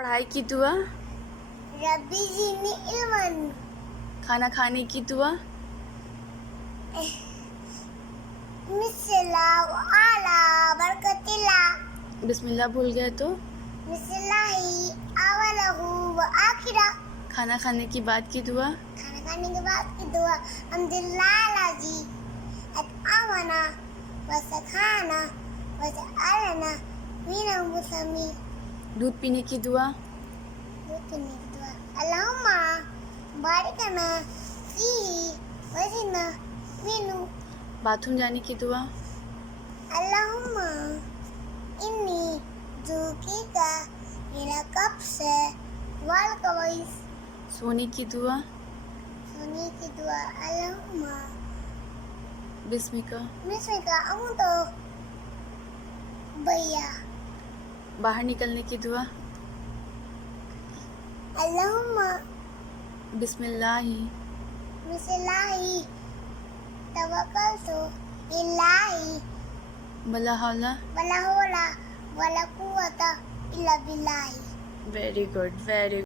पढ़ाई की दुआ, रब्बी ज़िदनी इल्मन, खाना खाने की दुआ, मिसला व आला बरकतिल्ला, बिस्मिल्लाह भूल गए तो, मिसलाही अवलहु व आखिरा, खाना खाने की बाद की दुआ, खाना खाने के बाद की दुआ, अल्हम्दुलिल्लाह अतआमना व सखाना व जअलना मिनल मुसलिमीन, दूध पीने की दुआ, दूध पीने की दुआ, अल्लाहुम्मा बारिक लना फीही व ज़िदना मिन्हु, बाथरूम जाने की दुआ, अल्लाहुम्मा इन्नी जुकीका मेरा कब्ज़ वल कवाइस, सोने की दुआ, सोने की दुआ, अल्लाहुम्मा बिस्मिका, मिस्रिका अमुतो भैया, बाहर निकलने की दुआ, अल्लाहुम्मा बिस्मिल्लाही, मिसलाही तवक्कलतु इल्लाही वला हौला, वला हौला वला कुव्वता इल्ला बिल्लाही। Very good, very